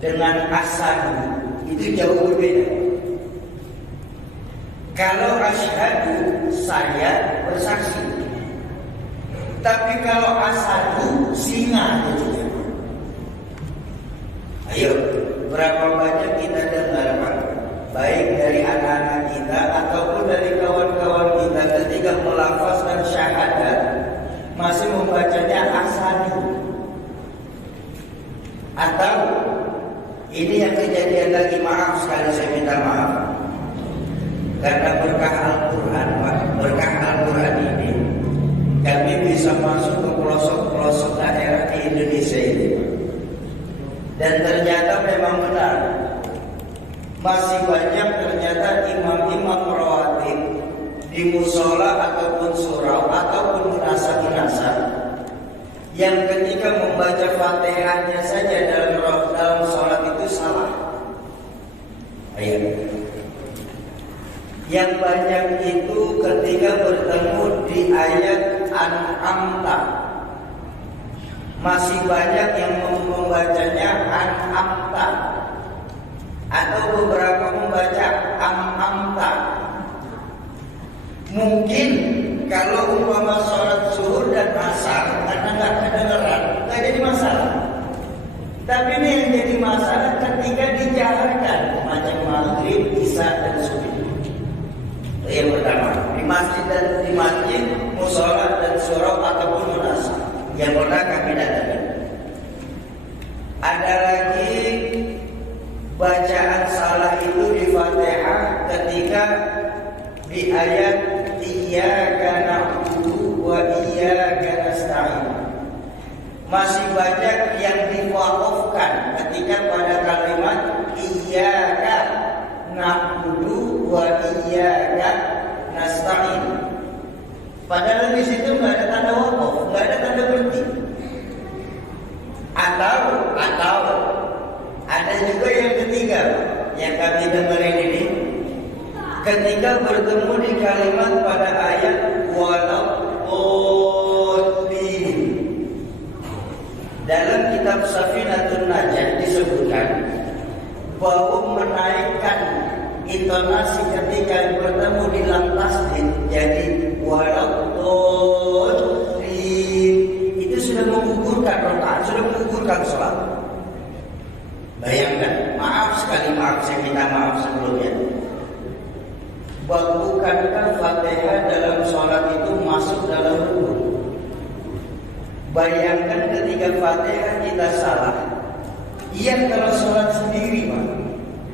dengan asyhadu itu jauh berbeda. Kalau asyhadu saya bersaksi, tapi kalau asyhadu singa gitu. Ayo, berapa banyak kita dengar Pak, baik dari anak-anak kita ataupun dari kawan-kawan kita ketika melafazkan syahadat masih membacanya asyhadu. Atau ini yang kejadian lagi, maaf sekali saya minta maaf, karena berkah Al-Quran Pak, berkah Al-Quran ini kami bisa masuk ke pelosok-pelosok daerah di Indonesia ini. Dan ternyata memang benar, masih banyak ternyata imam-imam rawatib di musola ataupun surau ataupun munasab-munasab yang ketika membaca Fatihahnya saja dalam sholat itu salah. Ayo. Yang banyak itu ketika bertemu di ayat An'amta, masih banyak yang membacanya An'amta atau beberapa membaca Am'amta. Mungkin kalau umpama sholat zuhur dan asar karena nggak kedengeran, nggak jadi masalah. Tapi ini yang jadi masalah ketika dijaharkan macam maghrib, isya dan subuh. Yang pertama di masjid, musola dan surau ataupun munasab yang pernah kami datangi. Ada lagi bacaan salah itu di Fatihah ketika di ayat Iyyaka na'budu wa iyyaka nasta'in. Masih banyak yang diwakafkan ketika pada kalimat Iyyaka na'budu wa iyyaka nasta'in. Padahal di situ nggak ada tanda wakaf, nggak ada tanda berhenti. Atau ada juga yang ketiga yang kami dengerin ini, ketika bertemu di kalimat pada ayat waladdallin. Dalam kitab Safinatun Najah disebutkan bahwa menaikkan intonasi ketika bertemu di lam tasdid jadi waladdallin itu sudah menggugurkan rakaat, sudah menggugurkan sholat. Bayangkan, maaf sekali, saya minta maaf sebelumnya. Bukankah Fatihah dalam sholat itu masuk dalam rukun? Bayangkan ketika Fatihah kita salah. Iya kalau sholat sendiri Pak,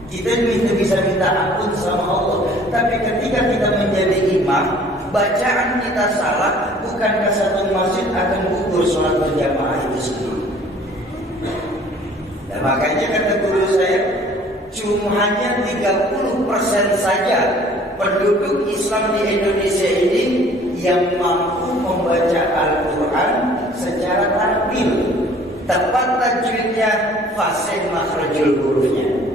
kita bisa minta ampun sama Allah. Tapi ketika kita menjadi imam, bacaan kita salah, bukankah satu masjid akan gugur sholat berjamaah itu sendiri? Dan makanya kata guru saya, cuma hanya 30% saja penduduk Islam di Indonesia ini yang mampu membaca Al-Quran secara tartil, tepat tajwidnya, fasih makhrajul hurufnya.